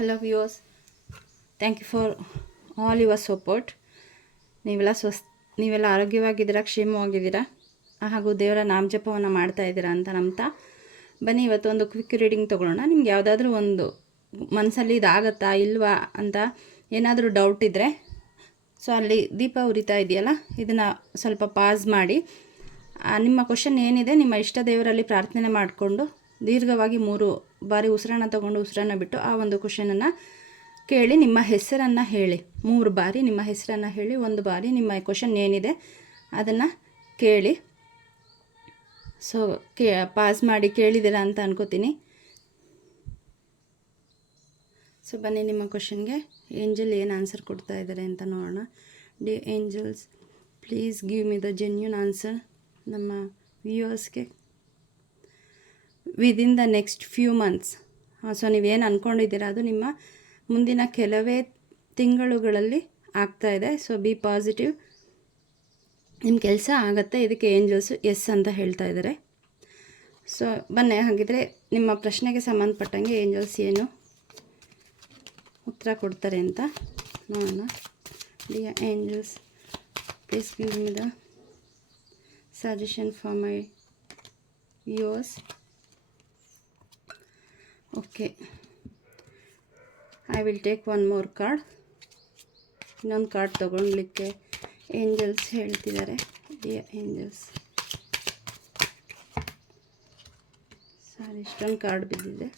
Hello viewers, thank you for all your support. ನೀವೆಲ್ಲ ಆರೋಗ್ಯವಾಗಿದ್ದೀರಾ, ಕ್ಷೇಮವಾಗಿದ್ದೀರಾ ಹಾಗೂ ದೇವರ ನಾಮಜಪವನ್ನು ಮಾಡ್ತಾ ಇದ್ದೀರಾ ಅಂತ ನಂಬ್ತಾ ಬನ್ನಿ ಇವತ್ತು ಒಂದು ಕ್ವಿಕ್ ರೀಡಿಂಗ್ ತೊಗೊಳ್ಳೋಣ. ನಿಮ್ಗೆ ಯಾವುದಾದ್ರೂ ಒಂದು ಮನಸ್ಸಲ್ಲಿ ಇದಾಗತ್ತಾ ಇಲ್ವಾ ಅಂತ ಏನಾದರೂ ಡೌಟ್ ಇದ್ದರೆ ಅಲ್ಲಿ ದೀಪ ಉರಿತಾ ಇದೆಯಲ್ಲ, ಇದನ್ನು ಸ್ವಲ್ಪ ಪಾಸ್ ಮಾಡಿ ನಿಮ್ಮ ಕ್ವಶನ್ ಏನಿದೆ ನಿಮ್ಮ ಇಷ್ಟ ದೇವರಲ್ಲಿ ಪ್ರಾರ್ಥನೆ ಮಾಡಿಕೊಂಡು ದೀರ್ಘವಾಗಿ 3 ಬಾರಿ ಉಸಿರನ್ನು ತಗೊಂಡು ಉಸಿರನ್ನು ಬಿಟ್ಟು ಆ ಒಂದು ಕ್ವಶನನ್ನು ಕೇಳಿ ನಿಮ್ಮ ಹೆಸರನ್ನು ಹೇಳಿ. 3 ಬಾರಿ ನಿಮ್ಮ ಹೆಸರನ್ನು ಹೇಳಿ, 1 ಬಾರಿ ನಿಮ್ಮ ಕ್ವಶನ್ ಏನಿದೆ ಅದನ್ನು ಕೇಳಿ. ಸೊ ಪಾಸ್ ಮಾಡಿ ಕೇಳಿದ್ದೀರಾ ಅಂತ ಅನ್ಕೋತೀನಿ. ಸೊ ಬನ್ನಿ ನಿಮ್ಮ ಕ್ವಶನ್ಗೆ ಏಂಜಲ್ ಏನು ಆನ್ಸರ್ ಕೊಡ್ತಾ ಇದ್ದಾರೆ ಅಂತ ನೋಡೋಣ. The angels, please give me the genuine answer. ನಮ್ಮ ವ್ಯೂವರ್ಸ್ಗೆ within the next few months, so ನೀವೇನು ಅಂದ್ಕೊಂಡಿದ್ದೀರಾ ಅದು ನಿಮ್ಮ ಮುಂದಿನ ಕೆಲವೇ ತಿಂಗಳುಗಳಲ್ಲಿ ಆಗ್ತಾಯಿದೆ. ಸೊ ಬಿ ಪಾಸಿಟಿವ್, ನಿಮ್ಮ ಕೆಲಸ ಆಗುತ್ತೆ. ಇದಕ್ಕೆ ಏಂಜಲ್ಸು ಎಸ್ ಅಂತ ಹೇಳ್ತಾ ಇದ್ದಾರೆ. ಸೊ ಬನ್ನಿ ಹಾಗಿದ್ರೆ ನಿಮ್ಮ ಪ್ರಶ್ನೆಗೆ ಸಂಬಂಧಪಟ್ಟಂಗೆ ಏಂಜಲ್ಸ್ ಏನು ಉತ್ತರ ಕೊಡ್ತಾರೆ ಅಂತ ನೋಡೋಣ. Dear angels, please give me the suggestion for my viewers. Okay, I will take one more card. ಇನ್ನೊಂದು ಕಾರ್ಡ್ ತೊಗೊಳ್ಲಿಕ್ಕೆ ಏಂಜಲ್ಸ್ ಹೇಳ್ತಿದ್ದಾರೆ. ಡಿಯರ್ ಏಂಜಲ್ಸ್, ಸಾರಿ ಇಷ್ಟೊಂದು ಕಾರ್ಡ್ ಬಿದ್ದಿದೆ.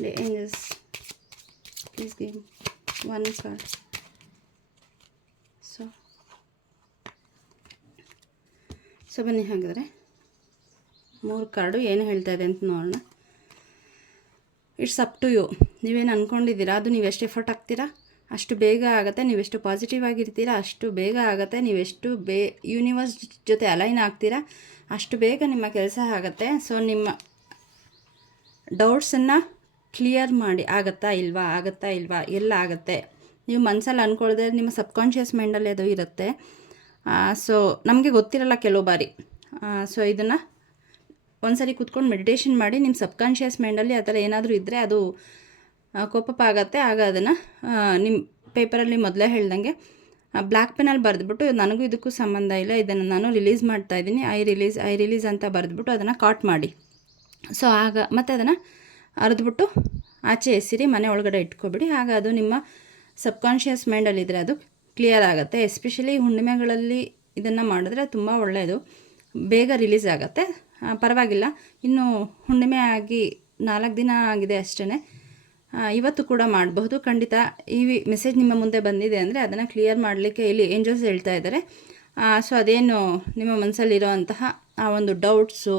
Dear angels, please give one card. So ಬನ್ನಿ ಹಾಗಾದರೆ 3 ಕಾರ್ಡು ಏನು ಹೇಳ್ತಾ ಇದೆ ಅಂತ ನೋಡೋಣ. It's up to you. ನೀವೇನು ಅಂದ್ಕೊಂಡಿದ್ದೀರಾ ಅದು ನೀವೆಷ್ಟು ಎಫರ್ಟ್ ಹಾಕ್ತೀರಾ ಅಷ್ಟು ಬೇಗ ಆಗುತ್ತೆ. ನೀವೆಷ್ಟು ಪಾಸಿಟಿವ್ ಆಗಿರ್ತೀರಾ ಅಷ್ಟು ಬೇಗ ಆಗುತ್ತೆ. ನೀವೆಷ್ಟು ಯೂನಿವರ್ಸ್ ಜೊತೆ ಅಲೈನ್ ಆಗ್ತೀರಾ ಅಷ್ಟು ಬೇಗ ನಿಮ್ಮ ಕೆಲಸ ಆಗುತ್ತೆ. ಸೊ ನಿಮ್ಮ ಡೌಟ್ಸನ್ನು ಕ್ಲಿಯರ್ ಮಾಡಿ. ಆಗುತ್ತಾ ಇಲ್ವಾ ಎಲ್ಲ ಆಗುತ್ತೆ. ನೀವು ಮನಸ್ಸಲ್ಲಿ ಅಂದ್ಕೊಳ್ದೆ ನಿಮ್ಮ ಸಬ್ಕಾನ್ಷಿಯಸ್ ಮೈಂಡಲ್ಲಿ ಅದು ಇರುತ್ತೆ. ಸೊ ನಮಗೆ ಗೊತ್ತಿರಲ್ಲ ಕೆಲವು ಬಾರಿ. ಸೊ ಇದನ್ನು ಒಂದ್ಸರಿ ಕೂತ್ಕೊಂಡು ಮೆಡಿಟೇಷನ್ ಮಾಡಿ ನಿಮ್ಮ ಸಬ್ಕಾನ್ಷಿಯಸ್ ಮೈಂಡಲ್ಲಿ ಆ ಥರ ಏನಾದರೂ ಇದ್ದರೆ ಅದು ಕೋಪಪ್ ಆಗುತ್ತೆ. ಆಗ ಅದನ್ನು ನಿಮ್ಮ ಪೇಪರಲ್ಲಿ ಮೊದಲೇ ಹೇಳ್ದಂಗೆ ಬ್ಲ್ಯಾಕ್ ಪೆನಲ್ಲಿ ಬರೆದ್ಬಿಟ್ಟು ನನಗೂ ಇದಕ್ಕೂ ಸಂಬಂಧ ಇಲ್ಲ, ಇದನ್ನು ನಾನು ರಿಲೀಸ್ ಮಾಡ್ತಾಯಿದ್ದೀನಿ, ಐ ರಿಲೀಸ್ ಅಂತ ಬರೆದ್ಬಿಟ್ಟು ಅದನ್ನು ಕಾಟ್ ಮಾಡಿ. ಸೊ ಆಗ ಮತ್ತೆ ಅದನ್ನು ಅರೆದ್ಬಿಟ್ಟು ಆಚೆ ಎಸಿರಿ, ಮನೆ ಒಳಗಡೆ ಇಟ್ಕೊಬಿಡಿ. ಆಗ ಅದು ನಿಮ್ಮ ಸಬ್ಕಾನ್ಷಿಯಸ್ ಮೈಂಡಲ್ಲಿದ್ದರೆ ಅದು ಕ್ಲಿಯರ್ ಆಗುತ್ತೆ. ಎಸ್ಪೆಷಲಿ ಹುಣ್ಣಿಮೆಗಳಲ್ಲಿ ಇದನ್ನು ಮಾಡಿದ್ರೆ ತುಂಬ ಒಳ್ಳೆಯದು, ಬೇಗ ರಿಲೀಸ್ ಆಗುತ್ತೆ. ಪರವಾಗಿಲ್ಲ, ಇನ್ನು ಹುಣ್ಣಿಮೆ ಆಗಿ 4 ದಿನ ಆಗಿದೆ ಅಷ್ಟೇ. ಇವತ್ತು ಕೂಡ ಮಾಡಬಹುದು ಖಂಡಿತ. ಈ ಮೆಸೇಜ್ ನಿಮ್ಮ ಮುಂದೆ ಬಂದಿದೆ ಅಂದರೆ ಅದನ್ನು ಕ್ಲಿಯರ್ ಮಾಡಲಿಕ್ಕೆ ಇಲ್ಲಿ ಏಂಜಲ್ಸ್ ಹೇಳ್ತಾ ಇದ್ದಾರೆ. ಸೊ ಅದೇನು ನಿಮ್ಮ ಮನಸ್ಸಲ್ಲಿರೋ ಅಂತಹ ಆ ಒಂದು ಡೌಟ್ಸು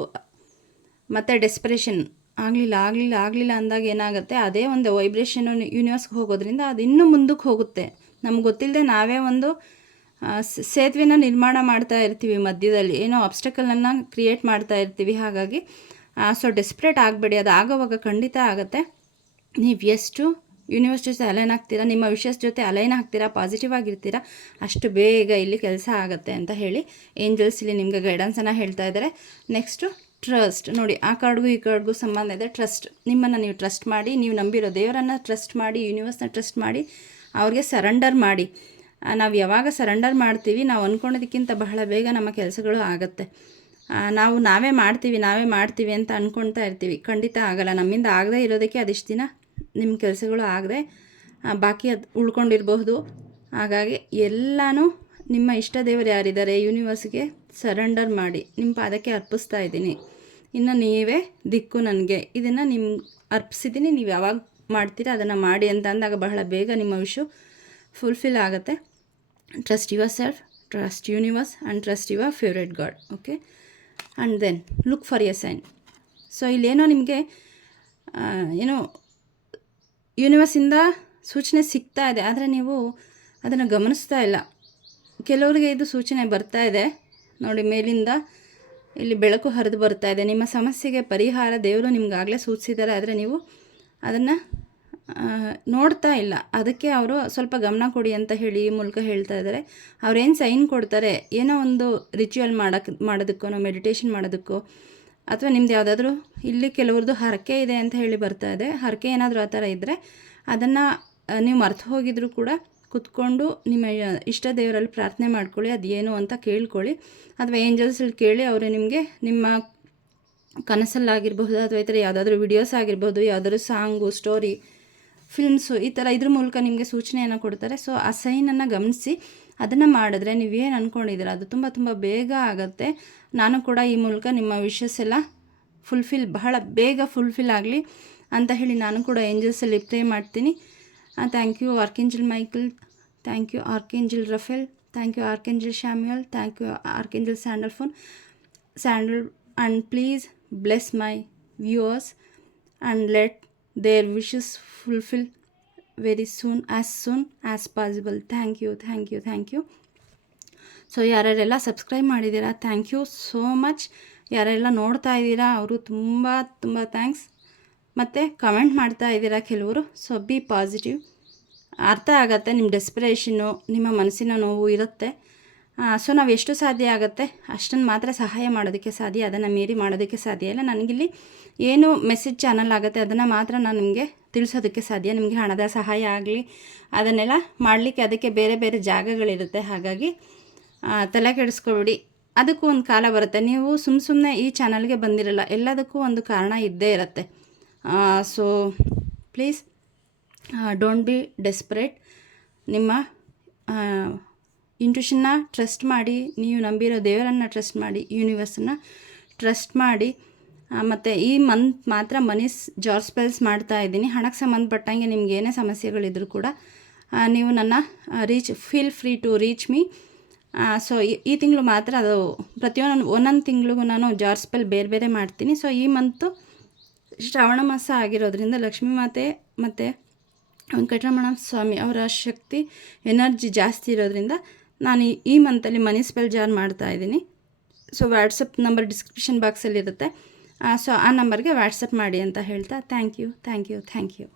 ಮತ್ತು ಡೆಸ್ಪರೇಷನ್ ಆಗಲಿಲ್ಲ ಅಂದಾಗ ಏನಾಗುತ್ತೆ, ಅದೇ ಒಂದು ವೈಬ್ರೇಷನ್ನು ಯೂನಿವರ್ಸ್ಗೆ ಹೋಗೋದ್ರಿಂದ ಅದು ಇನ್ನೂ ಮುಂದಕ್ಕೆ ಹೋಗುತ್ತೆ. ನಮ್ಗೆ ಗೊತ್ತಿಲ್ಲದೆ ನಾವೇ ಒಂದು ಸೇತುವೆನ ನಿರ್ಮಾಣ ಮಾಡ್ತಾ ಇರ್ತೀವಿ, ಮಧ್ಯದಲ್ಲಿ ಏನೋ ಆಬ್ಸ್ಟಕಲನ್ನು ಕ್ರಿಯೇಟ್ ಮಾಡ್ತಾ ಇರ್ತೀವಿ. ಹಾಗಾಗಿ ಸೊ ಡೆಸ್ಪ್ರೇಟ್ ಆಗಬೇಡಿ, ಅದು ಆಗೋವಾಗ ಖಂಡಿತ ಆಗುತ್ತೆ. ನೀವು ಎಷ್ಟು ಯೂನಿವರ್ಸ್ ಜೊತೆ ಅಲೈನ್ ಆಗ್ತೀರಾ, ನಿಮ್ಮ ವಿಷಯದ ಜೊತೆ ಅಲೈನ್ ಆಗ್ತೀರಾ, ಪಾಸಿಟಿವ್ ಆಗಿರ್ತೀರಾ ಅಷ್ಟು ಬೇಗ ಇಲ್ಲಿ ಕೆಲಸ ಆಗುತ್ತೆ ಅಂತ ಹೇಳಿ ಏಂಜಲ್ಸ್ ಇಲ್ಲಿ ನಿಮಗೆ ಗೈಡೆನ್ಸನ್ನು ಹೇಳ್ತಾ ಇದ್ದಾರೆ. ನೆಕ್ಸ್ಟು ಟ್ರಸ್ಟ್ ನೋಡಿ, ಆ ಕಾರ್ಡ್ಗೂ ಈ ಕಾರ್ಡ್ಗೂ ಸಂಬಂಧ ಇದೆ. ಟ್ರಸ್ಟ್, ನಿಮ್ಮನ್ನು ನೀವು ಟ್ರಸ್ಟ್ ಮಾಡಿ, ನೀವು ನಂಬಿರೋ ದೇವರನ್ನು ಟ್ರಸ್ಟ್ ಮಾಡಿ, ಯೂನಿವರ್ಸ್ನ ಟ್ರಸ್ಟ್ ಮಾಡಿ, ಅವ್ರಿಗೆ ಸರೆಂಡರ್ ಮಾಡಿ. ನಾವು ಯಾವಾಗ ಸರೆಂಡರ್ ಮಾಡ್ತೀವಿ ನಾವು ಅಂದ್ಕೊಳೋದಕ್ಕಿಂತ ಬಹಳ ಬೇಗ ನಮ್ಮ ಕೆಲಸಗಳು ಆಗುತ್ತೆ. ನಾವು ನಾವೇ ಮಾಡ್ತೀವಿ ಅಂತ ಅಂದ್ಕೊಳ್ತಾ ಇರ್ತೀವಿ, ಖಂಡಿತ ಆಗಲ್ಲ. ನಮ್ಮಿಂದ ಆಗದೇ ಇರೋದಕ್ಕೆ ಅದಿಷ್ಟು ದಿನ ನಿಮ್ಮ ಕೆಲಸಗಳು ಆಗದೆ ಬಾಕಿ ಅದು ಉಳ್ಕೊಂಡಿರಬಹುದು. ಹಾಗಾಗಿ ಎಲ್ಲನೂ ನಿಮ್ಮ ಇಷ್ಟ ದೇವರು ಯಾರಿದ್ದಾರೆ ಯೂನಿವರ್ಸ್ಗೆ ಸರೆಂಡರ್ ಮಾಡಿ ನಿಮ್ಮ ಪಾದಕ್ಕೆ ಅರ್ಪಿಸ್ತಾ ಇದ್ದೀನಿ. ಇನ್ನು ನೀವೇ ದಿಕ್ಕು ನನಗೆ, ಇದನ್ನು ನಿಮ್ಗೆ ಅರ್ಪಿಸಿದ್ದೀನಿ, ನೀವು ಯಾವಾಗ ಮಾಡ್ತೀರಾ ಅದನ್ನು ಮಾಡಿ ಅಂತ ಅಂದಾಗ ಬಹಳ ಬೇಗ ನಿಮ್ಮ ವಿಷಯ ಫುಲ್ಫಿಲ್ ಆಗುತ್ತೆ. Trust yourself, trust universe and trust your favourite god. Okay, and then look for a sign. So ಇಲ್ಲೇನೋ ನಿಮಗೆ ಏನೋ ಯೂನಿವರ್ಸಿಂದ ಸೂಚನೆ ಸಿಗ್ತಾ ಇದೆ, ಆದರೆ ನೀವು ಅದನ್ನು ಗಮನಿಸ್ತಾ ಇಲ್ಲ. ಕೆಲವರಿಗೆ ಇದು ಸೂಚನೆ ಬರ್ತಾ ಇದೆ ನೋಡಿ, ಮೇಲಿಂದ ಇಲ್ಲಿ ಬೆಳಕು ಹರಿದು ಬರ್ತಾ ಇದೆ. ನಿಮ್ಮ ಸಮಸ್ಯೆಗೆ ಪರಿಹಾರ ದೇವರು ನಿಮ್ಗಾಗಲೇ ಸೂಚಿಸಿದ್ದಾರೆ, ಆದರೆ ನೀವು ಅದನ್ನು ನೋಡ್ತಾ ಇಲ್ಲ. ಅದಕ್ಕೆ ಅವರು ಸ್ವಲ್ಪ ಗಮನ ಕೊಡಿ ಅಂತ ಹೇಳಿ ಈ ಮೂಲಕ ಹೇಳ್ತಾ ಇದ್ದಾರೆ. ಅವ್ರೇನು ಸೈನ್ ಕೊಡ್ತಾರೆ, ಏನೋ ಒಂದು ರಿಚುವಲ್ ಮಾಡೋದಕ್ಕೋ ಮೆಡಿಟೇಷನ್ ಮಾಡೋದಕ್ಕೋ ಅಥವಾ ನಿಮ್ದು ಯಾವುದಾದ್ರೂ ಇಲ್ಲಿ ಕೆಲವ್ರದ್ದು ಹರಕೆ ಇದೆ ಅಂತ ಹೇಳಿ ಬರ್ತಾ ಇದೆ. ಹರಕೆ ಏನಾದರೂ ಆ ಥರ ಇದ್ದರೆ ಅದನ್ನು ನೀವು ಮರ್ತು ಹೋಗಿದ್ರೂ ಕೂಡ ಕುತ್ಕೊಂಡು ನಿಮ್ಮ ಇಷ್ಟ ದೇವರಲ್ಲಿ ಪ್ರಾರ್ಥನೆ ಮಾಡ್ಕೊಳ್ಳಿ, ಅದೇನು ಅಂತ ಕೇಳ್ಕೊಳ್ಳಿ, ಅಥವಾ ಏಂಜಲ್ಸಲ್ಲಿ ಕೇಳಿ ಅವರು ನಿಮಗೆ ನಿಮ್ಮ ಕನಸಲ್ಲಾಗಿರ್ಬಹುದು ಅಥವಾ ಈ ಥರ ಯಾವುದಾದ್ರೂ ವಿಡಿಯೋಸ್ ಆಗಿರ್ಬೋದು, ಯಾವುದಾದ್ರೂ ಸಾಂಗು, ಸ್ಟೋರಿ, ಫಿಲ್ಮ್ಸು ಈ ಥರ ಇದ್ರ ಮೂಲಕ ನಿಮಗೆ ಸೂಚನೆಯನ್ನು ಕೊಡ್ತಾರೆ. ಸೊ ಆ ಸೈನನ್ನು ಗಮನಿಸಿ ಅದನ್ನು ಮಾಡಿದ್ರೆ ನೀವೇನು ಅಂದ್ಕೊಂಡಿದ್ದೀರ ಅದು ತುಂಬ ತುಂಬ ಬೇಗ ಆಗುತ್ತೆ. ನಾನು ಕೂಡ ಈ ಮೂಲಕ ನಿಮ್ಮ ವಿಶಸ್ ಎಲ್ಲ ಬಹಳ ಬೇಗ ಫುಲ್ಫಿಲ್ ಆಗಲಿ ಅಂತ ಹೇಳಿ ನಾನು ಕೂಡ ಏಂಜಲ್ಸಲ್ಲಿ ಪ್ರೇ ಮಾಡ್ತೀನಿ. Thank you archangel Michael, thank you archangel Raphael, thank you archangel Samuel, thank you archangel Sandal and please bless my viewers and let their wishes fulfill very soon as possible. Thank you. So ಯಾರ್ಯಾರೆಲ್ಲ subscribe ಮಾಡಿದ್ದೀರಾ thank you so much. ಯಾರೆಲ್ಲ ನೋಡ್ತಾ ಇದ್ದೀರಾ ಅವರು ತುಂಬ ತುಂಬ thanks. ಮತ್ತು comment ಮಾಡ್ತಾ ಇದ್ದೀರಾ ಕೆಲವರು. So B positive. ಅರ್ಥ ಆಗುತ್ತೆ ನಿಮ್ಮ ಡೆಸ್ಪಿರೇಷನ್ನು, ನಿಮ್ಮ ಮನಸ್ಸಿನ ನೋವು ಇರುತ್ತೆ. ಸೊ ನಾವು ಎಷ್ಟು ಸಾಧ್ಯ ಆಗುತ್ತೆ ಅಷ್ಟನ್ನು ಮಾತ್ರ ಸಹಾಯ ಮಾಡೋದಕ್ಕೆ ಸಾಧ್ಯ, ಅದನ್ನು ಮೀರಿ ಮಾಡೋದಕ್ಕೆ ಸಾಧ್ಯ ಇಲ್ಲ. ನನಗಿಲ್ಲಿ ಏನು ಮೆಸೇಜ್ ಚಾನಲ್ ಆಗುತ್ತೆ ಅದನ್ನು ಮಾತ್ರ ನಾನು ನಿಮಗೆ ತಿಳಿಸೋದಕ್ಕೆ ಸಾಧ್ಯ. ನಿಮಗೆ ಹಣದ ಸಹಾಯ ಆಗಲಿ ಅದನ್ನೆಲ್ಲ ಮಾಡಲಿಕ್ಕೆ ಅದಕ್ಕೆ ಬೇರೆ ಬೇರೆ ಜಾಗಗಳಿರುತ್ತೆ. ಹಾಗಾಗಿ ತಲೆ ಕೆಡಿಸ್ಕೊಬಿಡಿ, ಅದಕ್ಕೂ ಒಂದು ಕಾಲ ಬರುತ್ತೆ. ನೀವು ಸುಮ್ಮನೆ ಈ ಚಾನಲ್ಗೆ ಬಂದಿರಲ್ಲ, ಎಲ್ಲದಕ್ಕೂ ಒಂದು ಕಾರಣ ಇದ್ದೇ ಇರುತ್ತೆ. So please don't be desperate. ನಿಮ್ಮ ಇಂಟ್ಯೂಷನ್ನ ಟ್ರಸ್ಟ್ ಮಾಡಿ, ನೀವು ನಂಬಿರೋ ದೇವರನ್ನು ಟ್ರಸ್ಟ್ ಮಾಡಿ, ಯೂನಿವರ್ಸನ್ನು ಟ್ರಸ್ಟ್ ಮಾಡಿ. ಮತ್ತು ಈ ಮಂತ್ ಮಾತ್ರ ಮನಿ ಜಾರ್ ಸ್ಪೆಲ್ಸ್ ಮಾಡ್ತಾ ಇದ್ದೀನಿ. ಹಣಕ್ಕೆ ಸಂಬಂಧಪಟ್ಟಂಗೆ ನಿಮ್ಗೆ ಏನೇ ಸಮಸ್ಯೆಗಳಿದ್ರೂ ಕೂಡ ನೀವು ನನ್ನ feel free to reach me. So ಈ ತಿಂಗಳು ಮಾತ್ರ ಅದು ಒಂದೊಂದು ತಿಂಗಳಿಗೂ ನಾನು ಜಾರ್ ಸ್ಪೆಲ್ ಬೇರೆ ಬೇರೆ ಮಾಡ್ತೀನಿ. ಸೊ ಈ ಮಂತು ಶ್ರಾವಣ ಮಾಸ ಆಗಿರೋದ್ರಿಂದ ಲಕ್ಷ್ಮೀ ಮಾತೆ ಮತ್ತು ವೆಂಕಟರಮಣ ಸ್ವಾಮಿ ಅವರ ಶಕ್ತಿ ಎನರ್ಜಿ ಜಾಸ್ತಿ ಇರೋದ್ರಿಂದ ನಾನು ಈ ಮಂತಲ್ಲಿ ಮನಿ ಸ್ಪೆಲ್ ಜಾರ್ ಮಾಡ್ತಾ ಇದ್ದೀನಿ. ಸೊ ವಾಟ್ಸಪ್ ನಂಬರ್ ಡಿಸ್ಕ್ರಿಪ್ಷನ್ ಬಾಕ್ಸಲ್ಲಿ ಇರುತ್ತೆ. ಸೊ ಆ ನಂಬರ್ಗೆ ವಾಟ್ಸಪ್ ಮಾಡಿ ಅಂತ ಹೇಳ್ತಾ ಥ್ಯಾಂಕ್ ಯು.